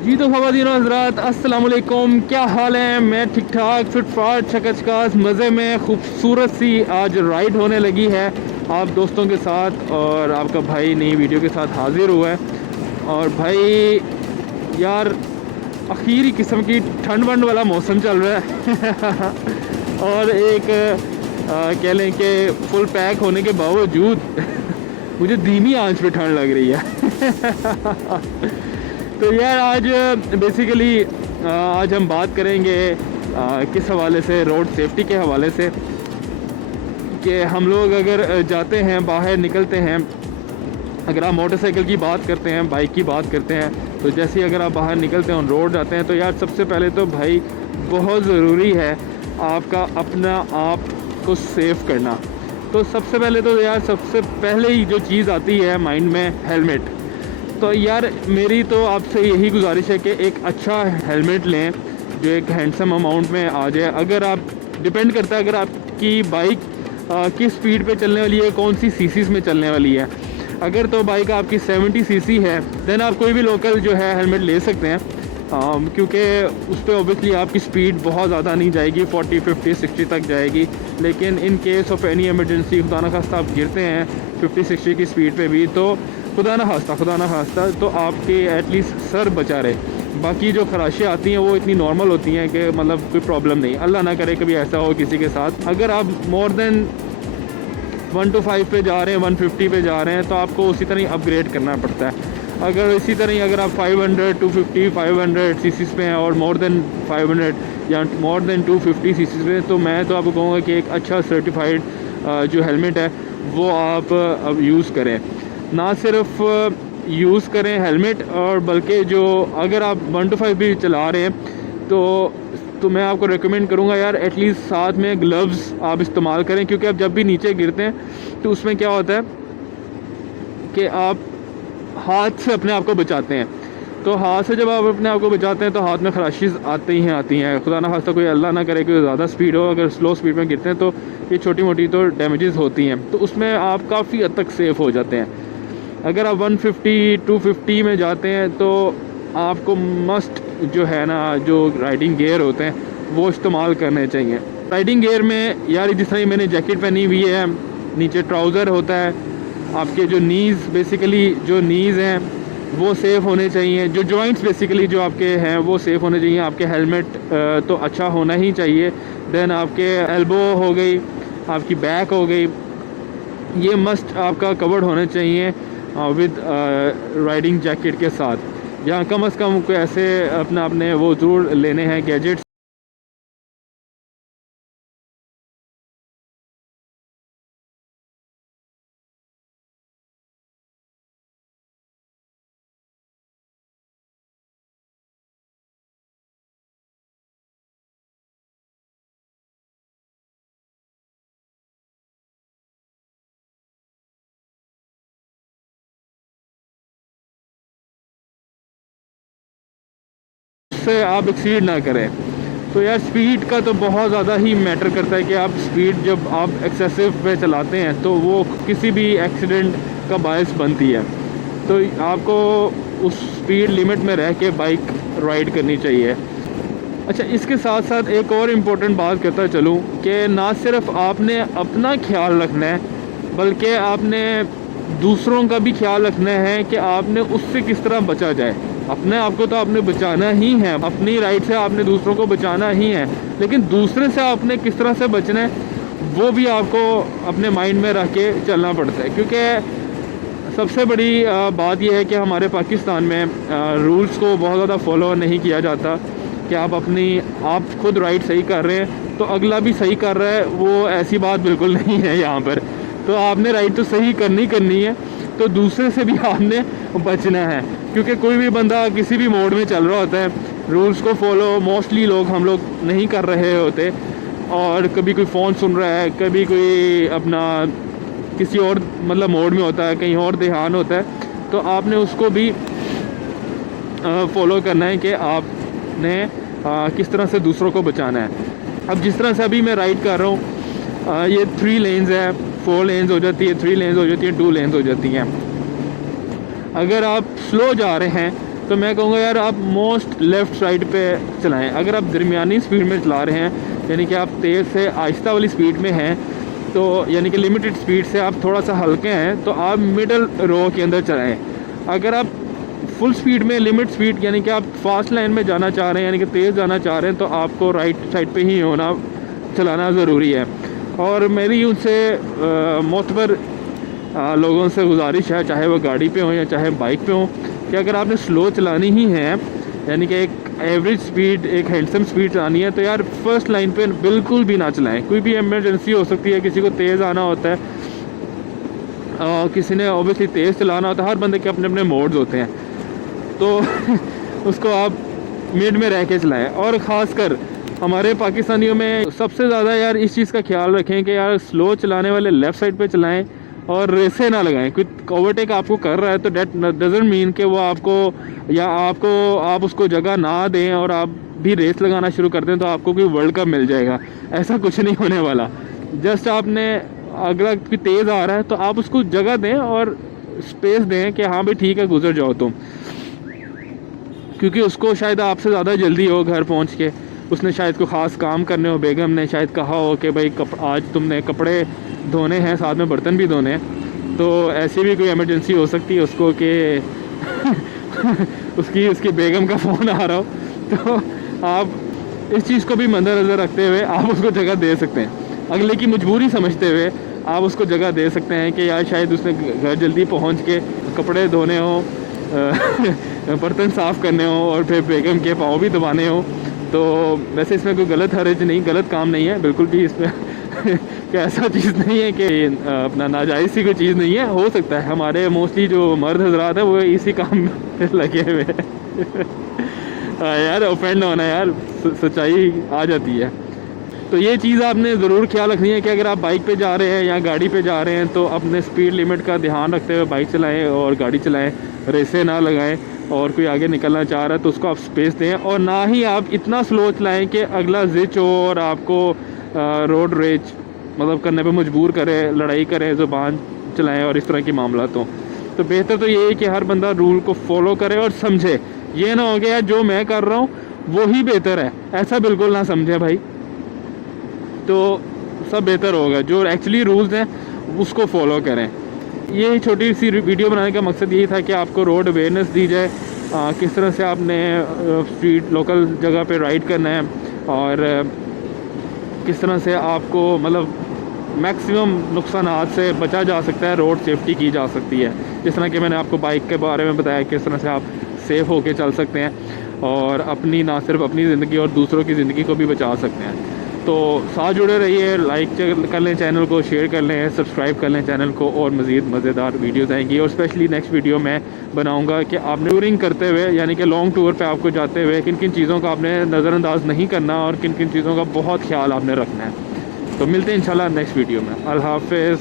जी तो ख़वातीन हज़रात अस्सलाम वालेकुम, क्या हाल है। मैं ठीक ठाक फिट फाट चकचकास मज़े में खूबसूरत सी आज राइड होने लगी है आप दोस्तों के साथ, और आपका भाई नई वीडियो के साथ हाज़िर हुआ है। और भाई यार आखिरी किस्म की ठंड वंड वाला मौसम चल रहा है और एक कह लें कि फुल पैक होने के बावजूद मुझे धीमी आंच पे ठंड लग रही है तो यार आज बेसिकली आज हम बात करेंगे किस हवाले से, रोड सेफ्टी के हवाले से, कि हम लोग अगर जाते हैं, बाहर निकलते हैं, अगर आप मोटरसाइकिल की बात करते हैं, बाइक की बात करते हैं, तो जैसे ही अगर आप बाहर निकलते हैं, ऑन रोड जाते हैं, तो यार सबसे पहले तो भाई बहुत ज़रूरी है आपका अपना आप को सेव करना। तो सबसे पहले तो यार सबसे पहले ही जो चीज़ आती है माइंड में, हेलमेट। तो यार मेरी तो आपसे यही गुजारिश है कि एक अच्छा हेलमेट लें जो एक हैंडसम अमाउंट में आ जाए। अगर आप, डिपेंड करता है अगर आपकी बाइक किस स्पीड पे चलने वाली है, कौन सी सीसीज में चलने वाली है। अगर तो बाइक आपकी 70 सीसी है देन आप कोई भी लोकल जो है हेलमेट ले सकते हैं, क्योंकि उस पर ओबियसली आपकी स्पीड बहुत ज़्यादा नहीं जाएगी, 40 50 60 तक जाएगी। लेकिन in case of any emergency, खुदा न खास्ता आप गिरते हैं 50 60 की स्पीड पे भी, तो खुदा ना खास्ता तो आपके एटलीस्ट सर बचा रहे। बाकी जो खराशें आती हैं वो इतनी नॉर्मल होती हैं कि मतलब कोई प्रॉब्लम नहीं, अल्लाह ना करे कभी ऐसा हो किसी के साथ। अगर आप मोर देन 125 पे जा रहे हैं, 150 पे जा रहे हैं, तो आपको उसी तरह अपग्रेड करना पड़ता है। अगर इसी तरह अगर आप 500 250 500 सीसीज पे हैं और मोर देन 500 या मोर देन 250 सीसीज पे, तो मैं तो आपको कहूँगा कि एक अच्छा सर्टिफाइड जो हेलमेट है वो आप अब यूज़ करें। ना सिर्फ यूज़ करें हेलमेट, और बल्कि जो अगर आप 125 भी चला रहे हैं तो मैं आपको रेकमेंड करूँगा यार एटलीस्ट साथ में ग्लव्स आप इस्तेमाल करें, क्योंकि आप जब भी नीचे गिरते हैं तो उसमें क्या होता है कि आप हाथ से अपने आप को बचाते हैं। तो हाथ से जब आप अपने आप को बचाते हैं तो हाथ में खराशीज आती हैं। खुदा ना खास्ता कोई अल्लाह ना करे कोई ज़्यादा स्पीड हो, अगर स्लो स्पीड में गिरते हैं तो ये छोटी मोटी तो डैमेजेस होती हैं, तो उसमें आप काफ़ी हद तक सेफ़ हो जाते हैं। अगर आप 150 250 में जाते हैं तो आपको मस्ट जो है ना, जो राइडिंग गियर होते हैं वो इस्तेमाल करने चाहिए। राइडिंग गियर में यार जिस तरह मैंने जैकेट पहनी हुई है, नीचे ट्राउज़र होता है, आपके जो नीज़ बेसिकली जो नीज़ हैं वो सेफ़ होने चाहिए, जो जॉइंट्स बेसिकली जो आपके हैं वो सेफ़ होने चाहिए। आपके हेलमेट तो अच्छा होना ही चाहिए। देन आपके एल्बो हो गई, आपकी बैक हो गई, ये मस्ट आपका कवर्ड होने चाहिए विद राइडिंग जैकेट के साथ। या कम से कम कोई ऐसे अपने वो ज़रूर लेने हैं गैजेट्स से आप एक्सीड ना करें। तो यार स्पीड का तो बहुत ज़्यादा ही मैटर करता है कि आप स्पीड जब आप एक्सेसिव पे चलाते हैं तो वो किसी भी एक्सीडेंट का बायस बनती है। तो आपको उस स्पीड लिमिट में रह के बाइक राइड करनी चाहिए। अच्छा, इसके साथ साथ एक और इम्पोर्टेंट बात करता चलूँ कि ना सिर्फ आपने अपना ख्याल रखना है बल्कि आपने दूसरों का भी ख्याल रखना है कि आपने उससे किस तरह बचा जाए। अपने आप को तो आपने बचाना ही है, अपनी राइट से आपने दूसरों को बचाना ही है, लेकिन दूसरे से आपने किस तरह से बचना है वो भी आपको अपने माइंड में रख के चलना पड़ता है। क्योंकि सबसे बड़ी बात यह है कि हमारे पाकिस्तान में रूल्स को बहुत ज़्यादा फॉलो नहीं किया जाता कि आप खुद राइट सही कर रहे हैं तो अगला भी सही कर रहा है, वो ऐसी बात बिल्कुल नहीं है यहाँ पर। तो आपने राइट तो सही करनी है, तो दूसरे से भी आपने बचना है। क्योंकि कोई भी बंदा किसी भी मोड में चल रहा होता है, रूल्स को फॉलो मोस्टली हम लोग नहीं कर रहे होते, और कभी कोई फ़ोन सुन रहा है, कभी कोई अपना किसी और मतलब मोड में होता है, कहीं और ध्यान होता है, तो आपने उसको भी फॉलो करना है कि आपने किस तरह से दूसरों को बचाना है। अब जिस तरह से अभी मैं राइड कर रहा हूँ, ये 3 लेन्स है, 4 लेन्स हो जाती है, 3 लेन्स हो जाती है, 2 लेन्स हो जाती हैं। अगर आप स्लो जा रहे हैं तो मैं कहूँगा यार आप मोस्ट लेफ़्ट साइड पे चलाएं। अगर आप दरमियानी स्पीड में चला रहे हैं, यानी कि आप तेज़ से आहिस्ता वाली स्पीड में हैं, तो यानी कि लिमिटेड स्पीड से आप थोड़ा सा हल्के हैं, तो आप मिडल रो के अंदर चलाएं। अगर आप फुल स्पीड में लिमिट स्पीड यानी कि आप फास्ट लाइन में जाना चाह रहे हैं, यानी कि तेज़ जाना चाह रहे हैं, तो आपको राइट साइड पे ही होना चलाना ज़रूरी है। और मेरी उनसे मोतबर लोगों से गुजारिश है, चाहे वो गाड़ी पे हो या चाहे बाइक पे हो, कि अगर आपने स्लो चलानी ही है, यानी कि एक एवरेज स्पीड, एक हैंडसम स्पीड चलानी है, तो यार फर्स्ट लाइन पे बिल्कुल भी ना चलाएं। कोई भी इमरजेंसी हो सकती है, किसी को तेज़ आना होता है, किसी ने ऑब्वियसली तेज़ चलाना होता है, हर बंदे के अपने अपने मोड्स होते हैं, तो उसको आप मिड में रह के चलाएँ। और ख़ासकर हमारे पाकिस्तानियों में सबसे ज़्यादा यार इस चीज़ का ख्याल रखें कि यार स्लो चलाने वाले लेफ़्ट साइड पे चलाएं और रेसे ना लगाएं। कोई ओवरटेक आपको कर रहा है तो डेट डजंट मीन कि वो आपको या आप उसको जगह ना दें और आप भी रेस लगाना शुरू कर दें तो आपको कोई वर्ल्ड कप मिल जाएगा। ऐसा कुछ नहीं होने वाला। जस्ट आपने अगला कोई तेज़ आ रहा है तो आप उसको जगह दें और स्पेस दें कि हाँ भाई ठीक है, गुजर जाओ तुम, क्योंकि उसको शायद आपसे ज़्यादा जल्दी हो घर पहुँच के, उसने शायद कोई ख़ास काम करने हो, बेगम ने शायद कहा हो कि भाई आज तुमने कपड़े धोने हैं, साथ में बर्तन भी धोने हैं, तो ऐसी भी कोई इमरजेंसी हो सकती है उसको कि उसकी बेगम का फ़ोन आ रहा हो, तो आप इस चीज़ को भी मद्देनज़र रखते हुए आप उसको जगह दे सकते हैं। अगले की मजबूरी समझते हुए आप उसको जगह दे सकते हैं कि यार शायद उसने घर जल्दी पहुंच के कपड़े धोने हो, बर्तन साफ़ करने हो और फिर बेगम के पाँव भी दबाने हो। तो वैसे इसमें कोई गलत हर्ज नहीं, गलत काम नहीं है बिल्कुल भी इसमें कि ऐसा चीज़ नहीं है कि अपना नाजायज़ सी कोई चीज़ नहीं है। हो सकता है हमारे मोस्टली जो मर्द हजरात हैं वो इसी काम में लगे हुए हैं। यार ऑफेंड होना यार, सच्चाई आ जाती है। तो ये चीज़ आपने ज़रूर ख्याल रखनी है कि अगर आप बाइक पे जा रहे हैं या गाड़ी पे जा रहे हैं तो अपने स्पीड लिमिट का ध्यान रखते हुए बाइक चलाएं और गाड़ी चलाएं, रेसे ना लगाएं। और कोई आगे निकलना चाह रहा है तो उसको आप स्पेस दें, और ना ही आप इतना स्लो चलाएं कि अगला जिच हो और आपको रोड रेज मतलब करने पे मजबूर करे, लड़ाई करे, ज़ुबान चलाएं और इस तरह की मामला। तो बेहतर तो ये है कि हर बंदा रूल को फॉलो करे और समझे। ये ना हो गया यार जो मैं कर रहा हूँ वही बेहतर है, ऐसा बिल्कुल ना समझे भाई। तो सब बेहतर होगा, जो एक्चुअली रूल्स हैं उसको फॉलो करें। ये छोटी सी वीडियो बनाने का मकसद यही था कि आपको रोड अवेयरनेस दी जाए, किस तरह से आपने स्ट्रीट लोकल जगह पे राइड करना है और किस तरह से आपको मतलब मैक्सिमम नुकसानात से बचा जा सकता है, रोड सेफ्टी की जा सकती है। जिस तरह कि मैंने आपको बाइक के बारे में बताया किस तरह से आप सेफ़ होके चल सकते हैं और अपनी ना सिर्फ अपनी ज़िंदगी और दूसरों की ज़िंदगी को भी बचा सकते हैं। तो साथ जुड़े रहिए, लाइक कर लें चैनल को, शेयर कर लें, सब्सक्राइब कर लें चैनल को, और मज़ीद मज़ेदार वीडियोज़ आएंगी। और स्पेशली नेक्स्ट वीडियो मैं बनाऊंगा कि आपने टूरिंग करते हुए यानी कि लॉन्ग टूर पे आपको जाते हुए किन किन चीज़ों का आपने नज़रअंदाज नहीं करना और किन किन चीज़ों का बहुत ख्याल आपने रखना है। तो मिलते हैं इंशाल्लाह नेक्स्ट वीडियो में। अल्लाह हाफ़िज़।